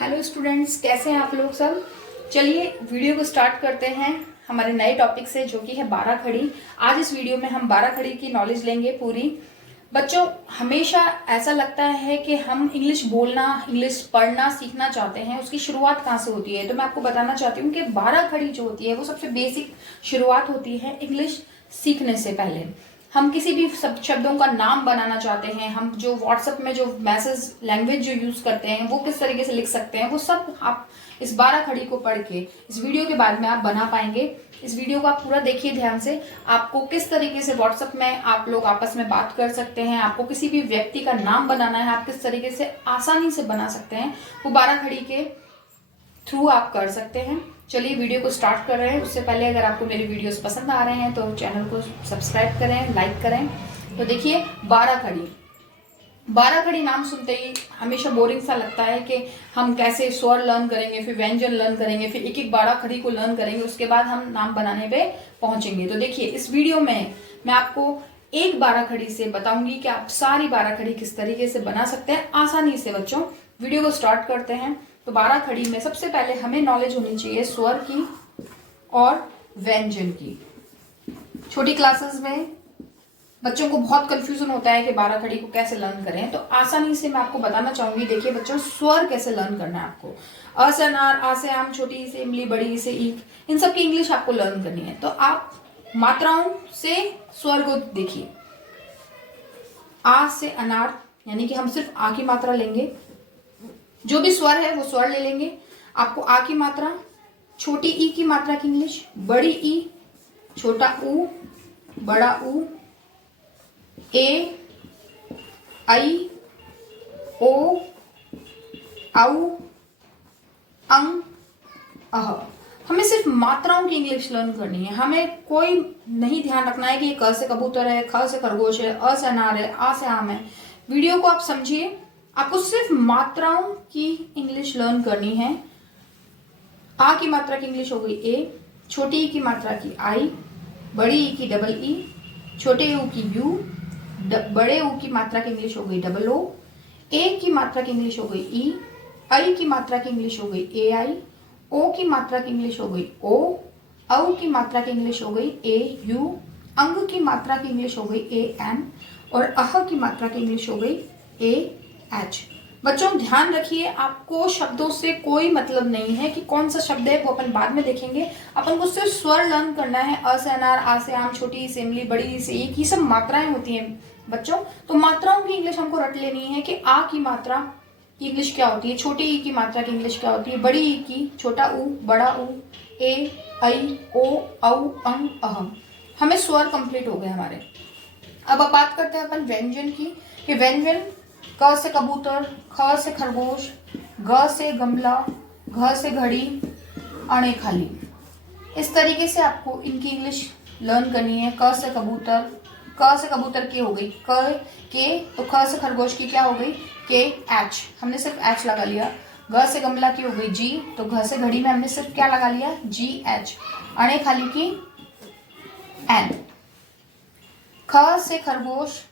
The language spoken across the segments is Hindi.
हेलो स्टूडेंट्स, कैसे हैं आप लोग सब। चलिए वीडियो को स्टार्ट करते हैं हमारे नए टॉपिक से, जो कि है 12 खड़ी। आज इस वीडियो में हम 12 खड़ी की नॉलेज लेंगे पूरी। बच्चों, हमेशा ऐसा लगता है कि हम इंग्लिश बोलना, इंग्लिश पढ़ना सीखना चाहते हैं, उसकी शुरुआत कहाँ से होती है। तो मैं आपको बताना चाहती हूँ कि 12 खड़ी जो होती है वो सबसे बेसिक शुरुआत होती है इंग्लिश सीखने से पहले। हम किसी भी शब्दों का नाम बनाना चाहते हैं, हम जो व्हाट्सएप में जो मैसेज लैंग्वेज जो यूज करते हैं वो किस तरीके से लिख सकते हैं, वो सब आप इस 12 खड़ी को पढ़ के इस वीडियो के बाद में आप बना पाएंगे। इस वीडियो को आप पूरा देखिए ध्यान से। आपको किस तरीके से व्हाट्सएप में आप लोग आपस में बात कर सकते हैं, आपको किसी भी व्यक्ति का नाम बनाना है, आप किस तरीके से आसानी से बना सकते हैं, वो 12 खड़ी के थ्रू आप कर सकते हैं। चलिए वीडियो को स्टार्ट कर रहे हैं। उससे पहले अगर आपको मेरे वीडियोस पसंद आ रहे हैं तो चैनल को सब्सक्राइब करें, लाइक करें। तो देखिए 12 खड़ी, 12 खड़ी नाम सुनते ही हमेशा बोरिंग सा लगता है कि हम कैसे स्वर लर्न करेंगे, फिर व्यंजन लर्न करेंगे, फिर एक एक 12 खड़ी को लर्न करेंगे, उसके बाद हम नाम बनाने पे पहुंचेंगे। तो देखिए इस वीडियो में मैं आपको एक 12 खड़ी से बताऊंगी कि आप सारी 12 खड़ी किस तरीके से बना सकते हैं आसानी से। बच्चों वीडियो को स्टार्ट करते हैं। तो 12 खड़ी में सबसे पहले हमें नॉलेज होनी चाहिए स्वर की और व्यंजन की। छोटी क्लासेस में बच्चों को बहुत कंफ्यूजन होता है कि 12 खड़ी को कैसे लर्न करें, तो आसानी से मैं आपको बताना चाहूंगी। देखिए बच्चों, स्वर कैसे लर्न करना है आपको। अ से अनार, आ से आम, छोटी से इमली, बड़ी से ईख, इन सब की इंग्लिश आपको लर्न करनी है। तो आप मात्राओं से स्वर को देखिए। आ से अनार, यानी कि हम सिर्फ आ की मात्रा लेंगे, जो भी स्वर है वो स्वर ले लेंगे। आपको आ की मात्रा, छोटी ई की मात्रा की इंग्लिश, बड़ी ई, छोटा ऊ, बड़ा ऊ, ए, आई, ओ, औ, अंग, अह। हमें सिर्फ मात्राओं की इंग्लिश लर्न करनी है। हमें कोई नहीं ध्यान रखना है कि ये क से कबूतर है, ख से खरगोश है, अ से अनार है, आ से आम है। वीडियो को आप समझिए, आपको सिर्फ मात्राओं की इंग्लिश लर्न करनी है। आ की मात्रा की इंग्लिश हो गई ए, छोटी ई की मात्रा की आई, बड़ी ई की डबल ई, छोटे यू की यू, बड़े ऊ की मात्रा की इंग्लिश हो गई डबल ओ, ए की मात्रा की इंग्लिश हो गई ई, आई की मात्रा की इंग्लिश हो गई ए आई, ओ की मात्रा की इंग्लिश हो गई ओ, औ की मात्रा की इंग्लिश हो गई ए यू, अंग की मात्रा की इंग्लिश हो गई ए एन, और अह की मात्रा की इंग्लिश हो गई ए एच। बच्चों ध्यान रखिए, आपको शब्दों से कोई मतलब नहीं है कि कौन सा शब्द है, वो अपन बाद में देखेंगे। अपन को सिर्फ स्वर लर्न करना है। अ से अनार, आ से आम, छोटी से इमली, बड़ी से ईख, ये सब मात्राएं होती हैं बच्चों। तो मात्राओं की इंग्लिश हमको रट लेनी है कि आ की मात्रा की इंग्लिश क्या होती है, छोटी ई की मात्रा की इंग्लिश क्या होती है, बड़ी ई की, छोटा ऊ, बड़ा ऊ, ए, आई, ओ, औ, अंग, अह। हमें स्वर कंप्लीट हो गए हमारे। अब बात करते हैं अपन व्यंजन की। कि व्यंजन क से कबूतर, ख से खरगोश, ग से गमला, घ से घड़ी, अणे खाली। इस तरीके से आपको इनकी इंग्लिश लर्न करनी है। क से कबूतर, क से कबूतर की हो गई क के, तो ख से खरगोश की क्या हो गई के एच, हमने सिर्फ एच लगा लिया। घ से गमला की हो गई जी, तो घ से घड़ी में हमने सिर्फ क्या लगा लिया जी एच। अणे खाली की एन। ख से खरगोश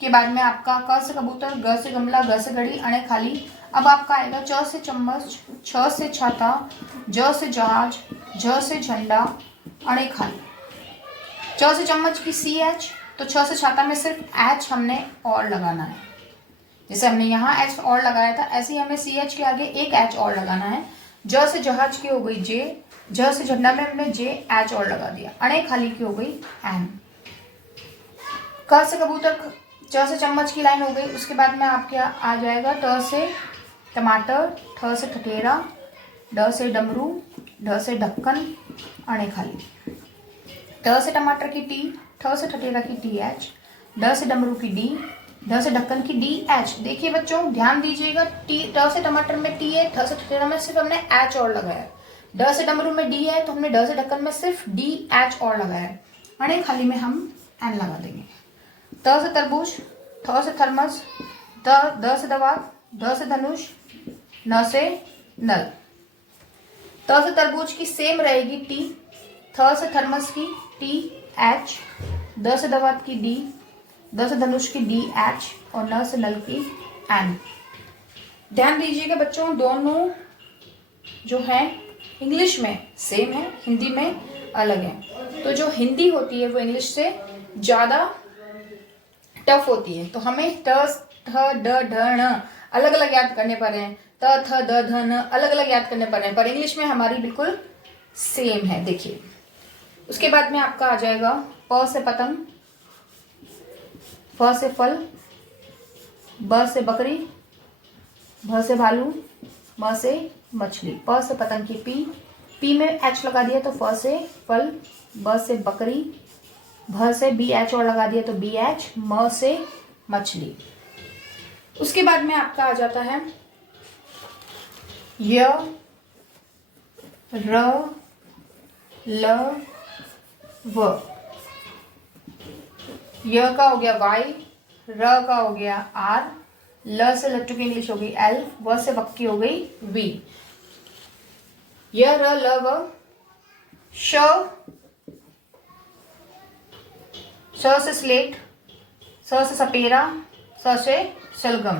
के बाद में आपका क से कबूतर, ग से गमला, घ से घड़ी, अणे खाली। अब आपका आएगा च से चम्मच, छ से छाता, ज से जहाज, झ से झंडा, अणे खाली। च से चम्मच की सी एच, तो छ से छाता में सिर्फ एच हमने और लगाना है। जैसे हमने यहाँ एच और लगाया था, ऐसे ही हमें सी एच के आगे एक एच और लगाना है। ज से जहाज की हो गई जे, झ से झंडा में हमने जे एच और लगा दिया। अणे खाली की हो गई एन। क से कबूतर, च से चम्मच की लाइन हो गई। उसके बाद में आपके आ जाएगा ट से टमाटर, ठ से ठठेरा, ड से डमरू, ढ से ढक्कन, अणे खाली। ट से टमाटर की टी, ठ से ठठेरा की टी एच, ड से डमरू की डी, ढ से ढक्कन की डी एच। देखिए बच्चों ध्यान दीजिएगा, टी ट से टमाटर में टी है, ठ से ठठेरा में सिर्फ हमने एच और लगाया। ड से डमरू में डी है, तो हमने ड से ढक्कन में सिर्फ डी एच और लगाया। अणे खाली में हम एन लगा देंगे। त से तरबूज, थ से थर्मस, द से दवा, ध से धनुष, न से नल। त से तरबूज की सेम रहेगी टी, थ से थर्मस की टी एच, द से दवात की डी, द से धनुष की डी एच, और न से नल की एन। ध्यान दीजिएगा बच्चों, दोनों जो है इंग्लिश में सेम है, हिंदी में अलग है। तो जो हिंदी होती है वो इंग्लिश से ज़्यादा टफ होती है। तो हमें ट ठ ड ढ ण अलग अलग याद करने पड़ रहे हैं, त थ द ध न अलग अलग याद करने पड़ रहे हैं, पर इंग्लिश में हमारी बिल्कुल सेम है। देखिए, उसके बाद में आपका आ जाएगा प से पतंग, फ से फल, ब से बकरी, भ से भालू, म से मछली, प से पतंग की पी में एच लगा दिया तो फ से फल, ब से बकरी, भ से बी एच और लगा दिया तो बी एच, म से मछली। उसके बाद में आपका आ जाता है य, र, ल, व। य का हो गया वाई, र का हो गया आर, ल से लट्टू की इंग्लिश हो गई एल, व से वक्की हो गई वी। य, र, ल, व। श से स्लेट, स से सपेरा, स से शलगम,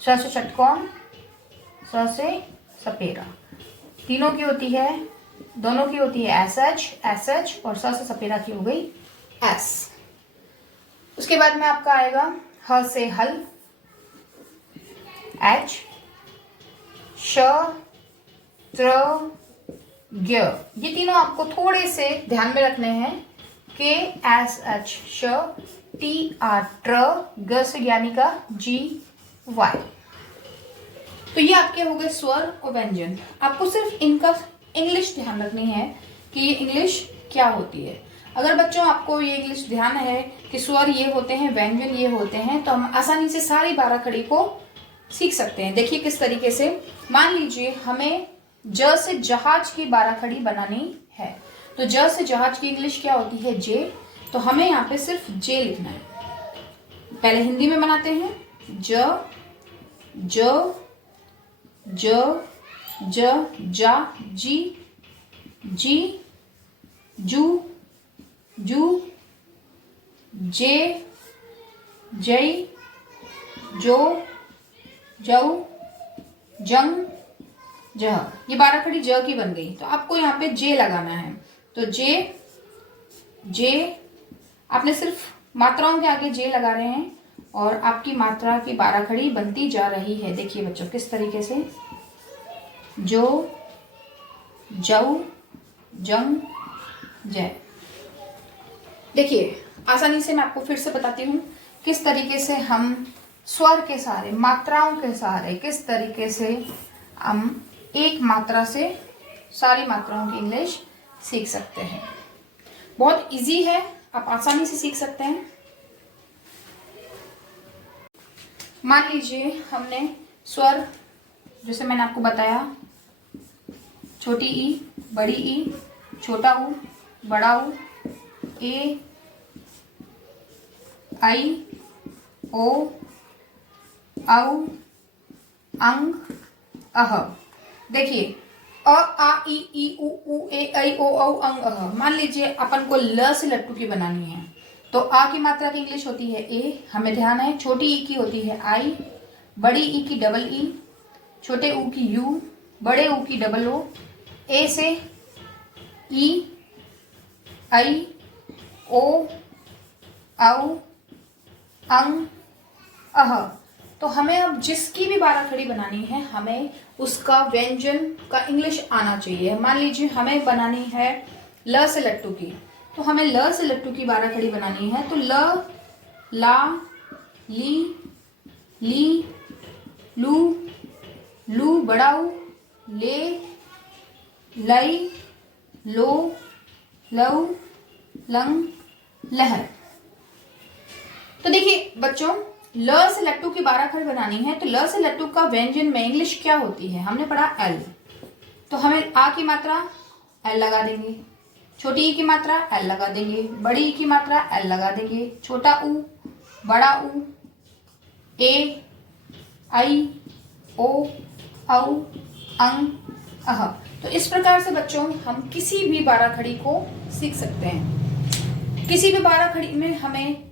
श से षटकोण, स से सपेरा। तीनों की होती है, दोनों की होती है एस एच और स से सपेरा की हो गई एस। उसके बाद में आपका आएगा ह से हल, एच, श, त्र, ज्ञ। ये तीनों आपको थोड़े से ध्यान में रखने हैं। के एस एच श, टी आर ट्र, ग से यानी का जी वाई। तो ये आपके हो गए स्वर और व्यंजन। आपको सिर्फ इनका इंग्लिश ध्यान रखनी है कि ये इंग्लिश क्या होती है। अगर बच्चों आपको ये इंग्लिश ध्यान है कि स्वर ये होते हैं, व्यंजन ये होते हैं, तो हम आसानी से सारी 12 खड़ी को सीख सकते हैं। देखिए किस तरीके से। मान लीजिए हमें ज से जहाज की 12 खड़ी बनानी है, तो ज से जहाज की इंग्लिश क्या होती है? जे। तो हमें यहाँ पे सिर्फ जे लिखना है। पहले हिंदी में बनाते हैं। ज, ज, ज, ज, जा, जी, जी, जू, जू, जे, जय, जो, जऊ, जंग, जह। ये 12 खड़ी ज की बन गई। तो आपको यहाँ पे जे लगाना है। तो जे, जे आपने सिर्फ मात्राओं के आगे जे लगा रहे हैं और आपकी मात्रा की 12 खड़ी बनती जा रही है। देखिए बच्चों किस तरीके से। जो, जऊ, जंग, जय। देखिए आसानी से मैं आपको फिर से बताती हूँ किस तरीके से हम स्वर के सहारे, मात्राओं के सहारे किस तरीके से हम एक मात्रा से सारी मात्राओं की इंग्लिश सीख सकते हैं। बहुत इजी है, आप आसानी से सीख सकते हैं। मान लीजिए हमने स्वर, जैसे मैंने आपको बताया, छोटी ई, बड़ी ई, छोटा ऊ, बड़ा ऊ, ए, आई, ओ, औ, अंग, अह। देखिए अ, आ, ई, उ, ए, ऐ, ओ, औ, अंग, अह। मान लीजिए अपन को ल से लट्टू की बनानी है, तो आ की मात्रा की इंग्लिश होती है ए, हमें ध्यान है। छोटी ई की होती है आई, बड़ी ई की डबल ई, छोटे ऊ की यू, बड़े ऊ की डबल ओ, ए से ई, आई, ओ, औ, अंग, अह। तो हमें अब जिसकी भी 12 खड़ी बनानी है, हमें उसका व्यंजन का इंग्लिश आना चाहिए। मान लीजिए हमें बनानी है ल से लट्टू की, तो हमें ल से लट्टू की 12 खड़ी बनानी है। तो ल, ला, ली, ली, लू, लू, बड़ाऊ, ले, लई, लो, लऊ, लंग, लहर। तो देखिए बच्चों, ल से लट्टू की 12 खड़ी बनानी है, तो ल से लट्टू का व्यंजन में इंग्लिश क्या होती है? हमने पढ़ा एल। तो हमें आ की मात्रा एल लगा देंगे, छोटी ई की मात्रा एल लगा देंगे, बड़ी ई की मात्रा एल लगा देंगे, छोटा ऊ, बड़ा ऊ, ए, आई, ओ, औ, अंग, अह। तो इस प्रकार से बच्चों हम किसी भी 12 खड़ी को सीख सकते हैं। किसी भी 12 खड़ी में हमें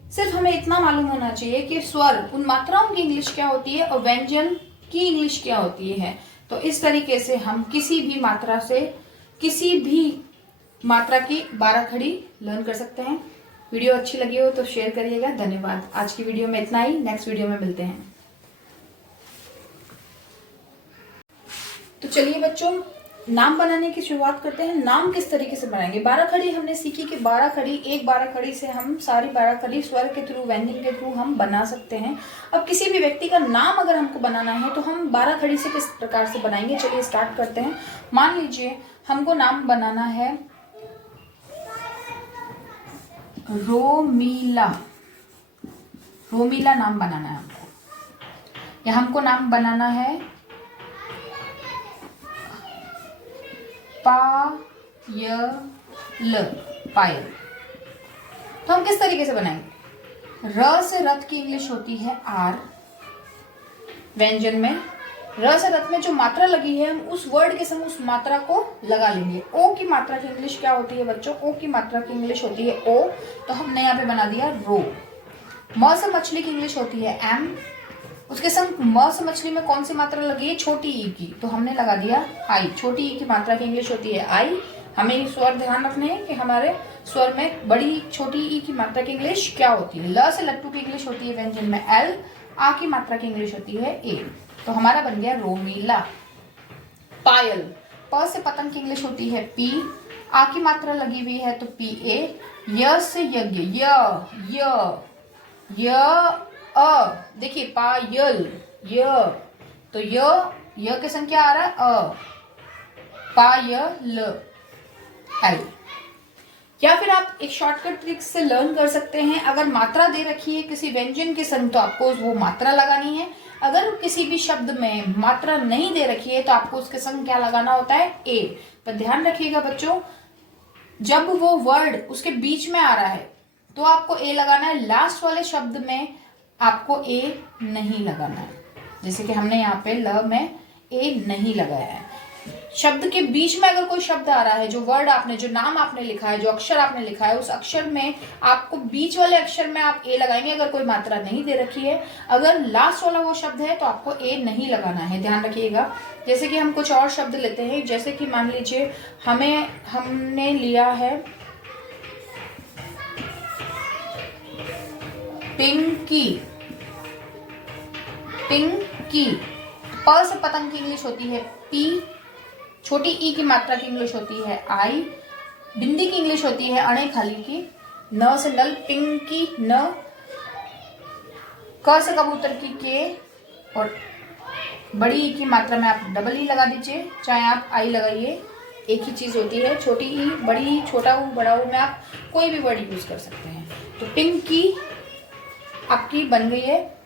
इतना मालूम होना चाहिए कि स्वर, उन मात्राओं की इंग्लिश क्या होती है और व्यंजन की इंग्लिश क्या होती है। तो इस तरीके से हम किसी भी मात्रा से किसी भी मात्रा की 12 खड़ी लर्न कर सकते हैं। वीडियो अच्छी लगी हो तो शेयर करिएगा। धन्यवाद। आज की वीडियो में इतना ही, नेक्स्ट वीडियो में मिलते हैं। तो चलिए बच्चों, नाम बनाने की शुरुआत करते हैं। नाम किस तरीके से बनाएंगे। 12 खड़ी हमने सीखी कि 12 खड़ी, एक 12 खड़ी से हम सारी 12 खड़ी स्वर के थ्रू, व्यंजन के थ्रू हम बना सकते हैं। अब किसी भी व्यक्ति का नाम अगर हमको बनाना है तो हम 12 खड़ी से किस प्रकार से बनाएंगे, चलिए स्टार्ट करते हैं। मान लीजिए हमको नाम बनाना है रोमीला। रोमीला नाम बनाना है हमको, या हमको नाम बनाना है पायल, पायल। तो हम किस तरीके से बनाएंगे। र से रथ की इंग्लिश होती है आर। व्यंजन में र से रथ में जो मात्रा लगी है, हम उस वर्ड के संग उस मात्रा को लगा लेंगे। ओ की मात्रा की इंग्लिश क्या होती है बच्चों। ओ की मात्रा की इंग्लिश होती है ओ, तो हमने यहाँ पे बना दिया रो। म से मछली की इंग्लिश होती है एम। उसके संग म से मछली में कौन सी मात्रा लगी है, छोटी ई की, तो हमने लगा दिया आई। छोटी ई की मात्रा की इंग्लिश होती है आई। हमें स्वर ध्यान रखने हैं कि हमारे स्वर में बड़ी छोटी ई की मात्रा की इंग्लिश क्या होती है। ल से लट्टू की इंग्लिश होती है व्यंजन में एल। आ की मात्रा की इंग्लिश होती है ए। तो हमारा बन गया रोमीला। पायल। प से पतंग की इंग्लिश होती है पी। आ की मात्रा लगी हुई है तो पी ए। य से यज्ञ, य अ, देखिए पायल, य, तो य के संग क्या आ रहा है अ। पायल, एल। या फिर आप एक शॉर्टकट ट्रिक से लर्न कर सकते हैं। अगर मात्रा दे रखी है किसी व्यंजन के संग तो आपको वो मात्रा लगानी है। अगर किसी भी शब्द में मात्रा नहीं दे रखी है तो आपको उसके संग क्या लगाना होता है, ए। पर ध्यान रखिएगा बच्चों, जब वो वर्ड उसके बीच में आ रहा है तो आपको ए लगाना है। लास्ट वाले शब्द में आपको ए नहीं लगाना है। जैसे कि हमने यहाँ पे ल में ए नहीं लगाया है। शब्द के बीच में अगर कोई शब्द आ रहा है, जो वर्ड आपने, जो नाम आपने लिखा है, जो अक्षर आपने लिखा है, उस अक्षर में आपको बीच वाले अक्षर में आप ए लगाएंगे अगर कोई मात्रा नहीं दे रखी है। अगर लास्ट वाला वो शब्द है तो आपको ए नहीं लगाना है, ध्यान रखिएगा। जैसे कि हम कुछ और शब्द लेते हैं, जैसे कि मान लीजिए हमने लिया है पिंकी। पिंकी। प से पतंग की इंग्लिश होती है पी। छोटी ई की मात्रा की इंग्लिश होती है आई। बिंदी की इंग्लिश होती है अणे खाली की। न से नल, पिंकी न। क से कबूतर की के। और बड़ी ई की मात्रा में आप डबल ई लगा दीजिए, चाहे आप आई लगाइए, एक ही चीज होती है। छोटी ई, बड़ी ई, छोटा ऊ, बड़ा ऊ में आप कोई भी वर्ड यूज कर सकते हैं। तो पिंकी आपकी बन गई है।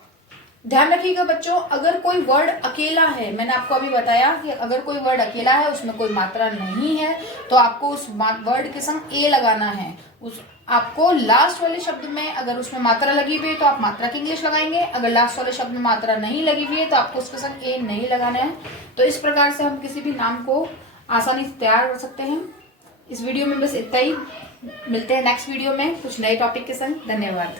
ध्यान रखिएगा बच्चों, अगर कोई वर्ड अकेला है, मैंने आपको अभी बताया कि अगर कोई वर्ड अकेला है, उसमें कोई मात्रा नहीं है, तो आपको उस वर्ड के संग ए लगाना है। आपको लास्ट वाले शब्द में अगर उसमें मात्रा लगी हुई है तो आप मात्रा की इंग्लिश लगाएंगे। अगर लास्ट वाले शब्द में मात्रा नहीं लगी हुई है तो आपको उसके संग ए नहीं लगाना है। तो इस प्रकार से हम किसी भी नाम को आसानी से तैयार कर सकते हैं। इस वीडियो में बस इतना ही। मिलते हैं नेक्स्ट वीडियो में कुछ नए टॉपिक के संग। धन्यवाद।